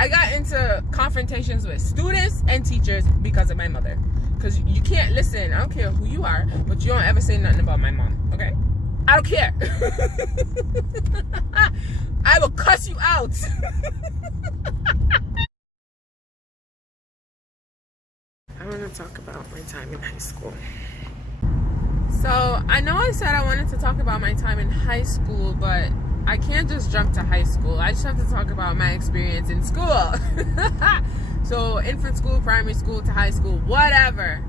I got into confrontations with students and teachers because of my mother. Because you can't listen. I don't care who you are, but you don't ever say nothing about my mom, okay? I don't care. I will cuss you out. I want to talk about my time in high school. So, I know I said I wanted to talk about my time in high school, but I can't just jump to high school. I just have to talk about my experience in school. So, infant school, primary school to high school, whatever.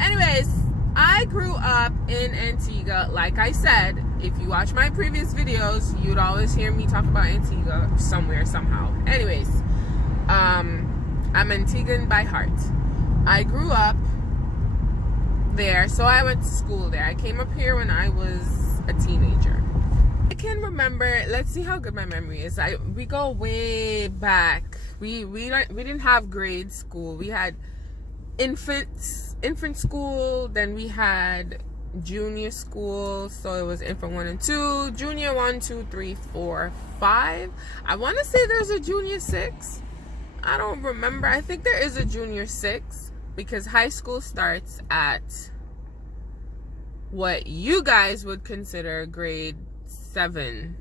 Anyways, I grew up in Antigua. Like I said, if you watch my previous videos, you'd always hear me talk about Antigua somewhere, somehow. Anyways, I'm Antiguan by heart. I grew up there, so I went to school there. I came up here when I was a teenager. I can remember, let's see how good my memory is. We go way back. We didn't have grade school. We had infant school, then we had junior school, so it was infant 1 and 2, junior 1, 2, 3, 4, 5. I want to say there's a junior 6. I don't remember. I think there is a junior 6 because high school starts at what you guys would consider grade 7.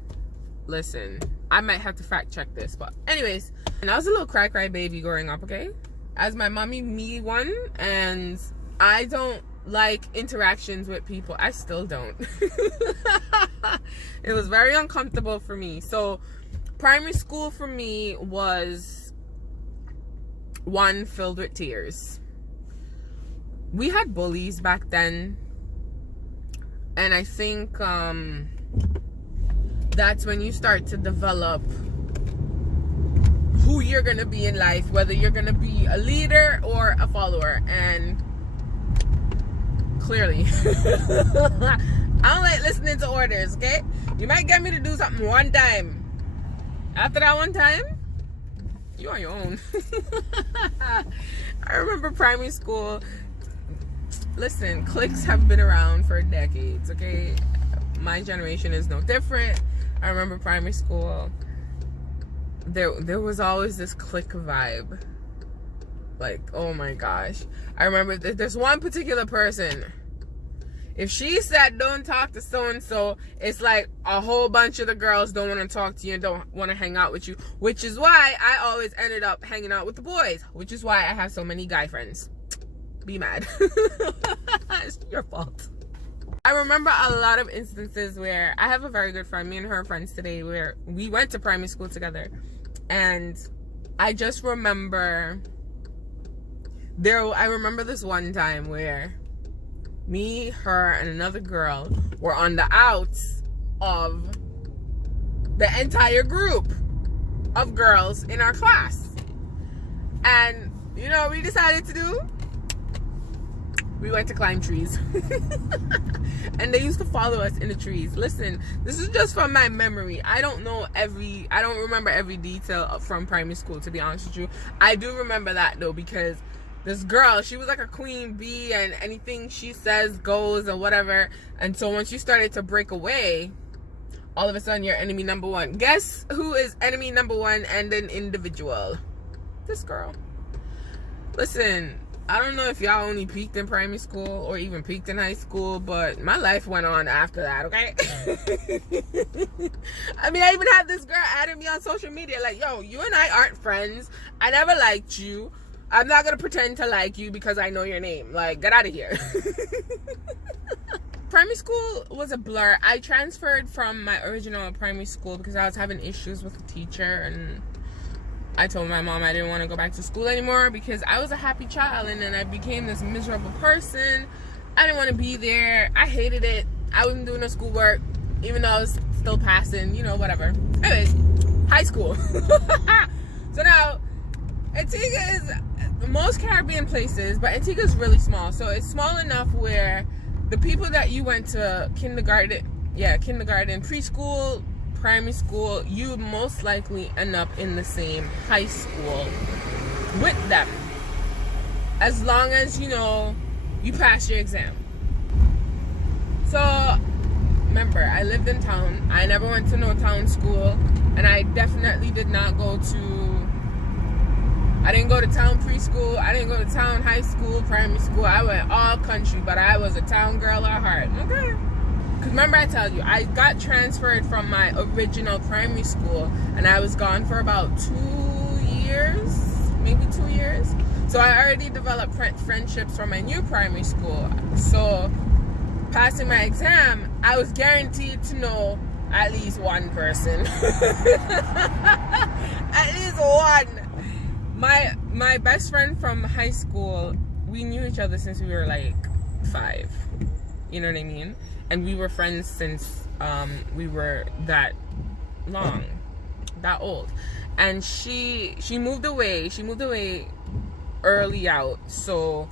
Listen, I might have to fact check this, but anyways, and I was a little cry baby growing up, okay? As my mommy, me one, and I don't like interactions with people. I still don't. It was very uncomfortable for me. So primary school for me was one filled with tears. We had bullies back then, and I think that's when you start to develop who you're gonna be in life, whether you're gonna be a leader or a follower. And clearly I don't like listening to orders, okay? You might get me to do something one time. After that one time, you on your own. I remember primary school. Listen, cliques have been around for decades, okay? My generation is no different. I remember primary school. There was always this clique vibe. Like, oh my gosh. I remember there's one particular person. If she said don't talk to so-and-so, it's like a whole bunch of the girls don't want to talk to you and don't want to hang out with you. Which is why I always ended up hanging out with the boys. Which is why I have so many guy friends. Be mad. It's your fault. I remember a lot of instances where I have a very good friend, me and her are friends today, where we went to primary school together. And I just remember I remember this one time where me, her, and another girl were on the outs of the entire group of girls in our class. And you know what we decided to do? We went to climb trees. And they used to follow us in the trees. Listen, this is just from my memory. I don't remember every detail from primary school, to be honest with you. I do remember that though, because this girl, she was like a queen bee, and anything she says goes or whatever. And so once you started to break away, all of a sudden you're enemy number one. Guess who is enemy number one and an individual? This girl. Listen, I don't know if y'all only peaked in primary school or even peaked in high school, but my life went on after that, okay? I mean, I even had this girl adding me on social media like, yo, you and I aren't friends. I never liked you. I'm not going to pretend to like you because I know your name. Like, get out of here. Primary school was a blur. I transferred from my original primary school because I was having issues with the teacher, and I told my mom I didn't want to go back to school anymore because I was a happy child, and then I became this miserable person. I didn't want to be there. I hated it. I wasn't doing no schoolwork, even though I was still passing, you know, whatever. Anyways, high school. So now, Antigua is most Caribbean places, but Antigua is really small. So it's small enough where the people that you went to kindergarten, preschool, primary school, you most likely end up in the same high school with them, as long as you know you pass your exam. So remember, I lived in town. I never went to no town school, and I definitely did not go to I didn't go to town preschool. I didn't go to town high school, primary school. I went all country, but I was a town girl at heart. Okay. Because remember I told you, I got transferred from my original primary school, and I was gone for about 2 years, maybe 2 years. So I already developed friendships from my new primary school. So passing my exam, I was guaranteed to know at least one person. At least one. My best friend from high school, we knew each other since we were like 5. You know what I mean? And we were friends since we were that long, that old. And she moved away. She moved away early out, so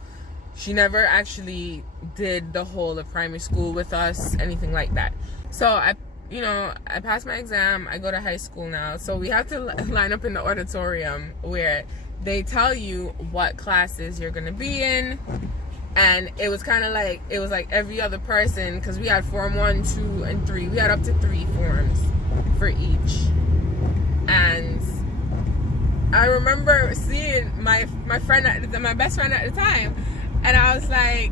she never actually did the whole of primary school with us, anything like that. So I passed my exam. I go to high school now, so we have to line up in the auditorium where they tell you what classes you're gonna be in. And it was kind of like, it was like every other person, because we had form 1, 2, and 3. We had up to 3 forms for each. And I remember seeing my friend, my best friend at the time, and I was like,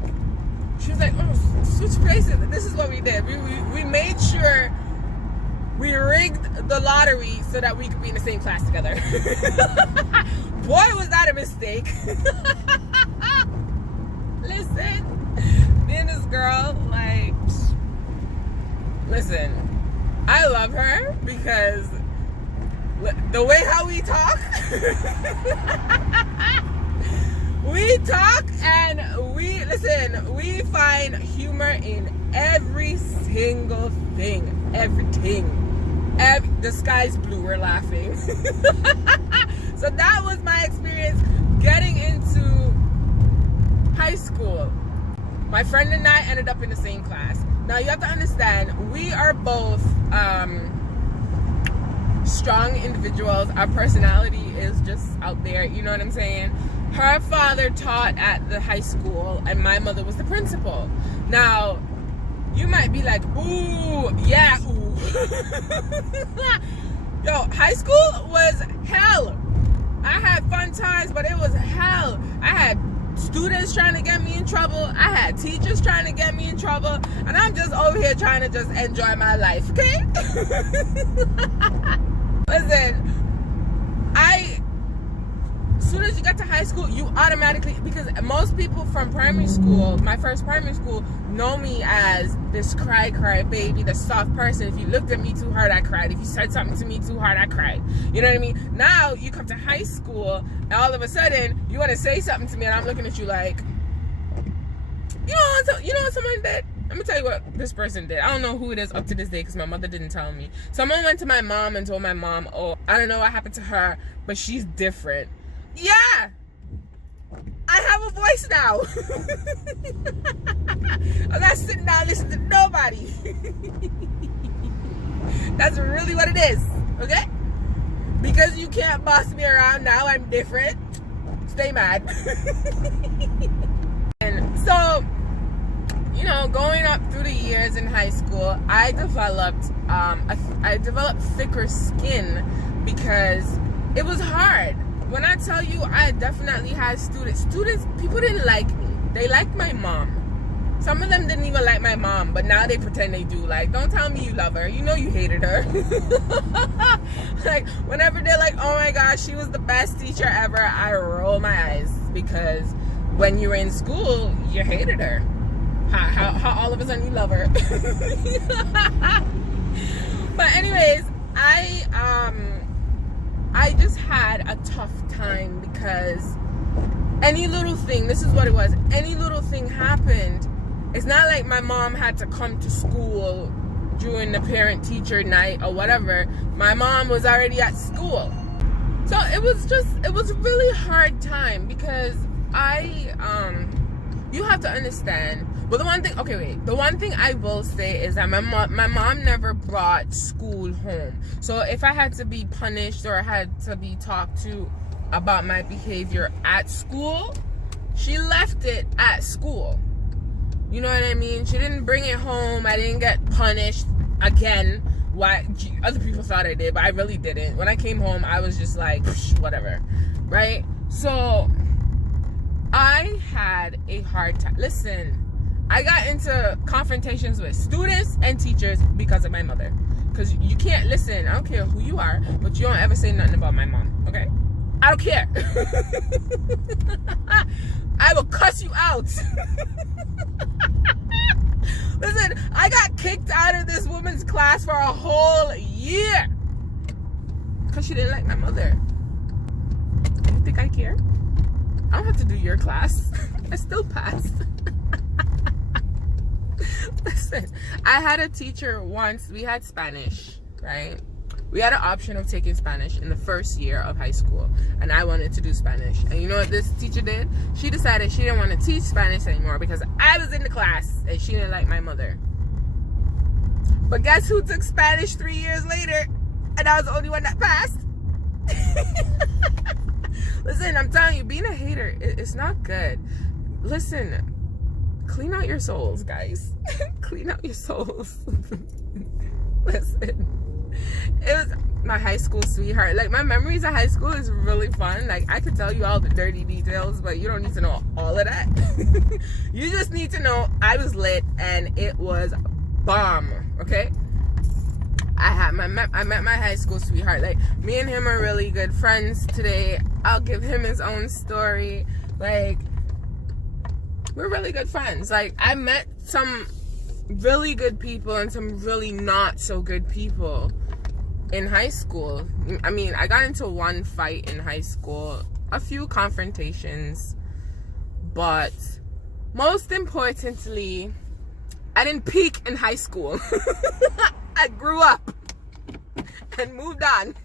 she was like, oh, switch places. This is what we did. We made sure we rigged the lottery so that we could be in the same class together. Boy, was that a mistake. Listen, me and this girl, like, listen, I love her because the way how we talk, and we find humor in every single thing, everything. The sky's blue, we're laughing. So that was my experience getting into high school. My friend and I ended up in the same class. Now you have to understand, we are both strong individuals. Our personality is just out there, you know what I'm saying? Her father taught at the high school and my mother was the principal. Now you might be like, ooh, yeah, ooh. Yo, high school was hell. I had fun times, but it was hell. I had students trying to get me in trouble. I had teachers trying to get me in trouble. And I'm just over here trying to just enjoy my life, okay? Listen, as soon as you get to high school, you automatically, because most people from primary school, my first primary school, know me as this cry baby, the soft person. If you looked at me too hard, I cried. If you said something to me too hard, I cried. You know what I mean? Now you come to high school and all of a sudden you want to say something to me and I'm looking at you like, you know what someone did? Let me tell you what this person did. I don't know who it is up to this day because my mother didn't tell me. Someone went to my mom and told my mom, oh, I don't know what happened to her, but she's different. Yeah, I have a voice now. I'm not sitting down listening to nobody. That's really what it is, okay? Because you can't boss me around now, I'm different. Stay mad. And so, you know, going up through the years in high school, I developed thicker skin because it was hard. When I tell you, I definitely had students, people didn't like me. They liked my mom. Some of them didn't even like my mom, but now they pretend they do. Like, don't tell me you love her. You know you hated her. Like, whenever they're like, oh my gosh, she was the best teacher ever, I roll my eyes. Because when you were in school, you hated her. How all of a sudden you love her. But anyways, I just had a tough time because any little thing, this is what it was, any little thing happened. It's not like my mom had to come to school during the parent-teacher night or whatever. My mom was already at school. So it was a really hard time because you have to understand. But the one thing I will say is that my mom never brought school home. So if I had to be punished or I had to be talked to about my behavior at school, she left it at school. You know what I mean? She didn't bring it home. I didn't get punished again. Why? Other people thought I did, but I really didn't. When I came home, I was just like, whatever, right? So I had a hard time. Listen, I got into confrontations with students and teachers because of my mother. Because you can't, listen, I don't care who you are, but you don't ever say nothing about my mom, okay? I don't care. I will cuss you out. Listen, I got kicked out of this woman's class for a whole year because she didn't like my mother. You think I care? I don't have to do your class. I still passed. Listen, I had a teacher once. We had Spanish, right? We had an option of taking Spanish in the first year of high school, and I wanted to do Spanish. And you know what this teacher did? She decided she didn't want to teach Spanish anymore because I was in the class and she didn't like my mother. But guess who took Spanish 3 years later? And I was the only one that passed. Listen, I'm telling you, being a hater, it's not good. Listen, clean out your souls, guys. Clean out your souls. Listen. It was my high school sweetheart. Like, my memories of high school is really fun. Like, I could tell you all the dirty details, but you don't need to know all of that. You just need to know I was lit and it was bomb, okay? I met my high school sweetheart. Like, me and him are really good friends today. I'll give him his own story. Like, we're really good friends. Like, I met some really good people and some really not so good people in high school. I mean, I got into one fight in high school, a few confrontations, but most importantly, I didn't peak in high school. I grew up and moved on.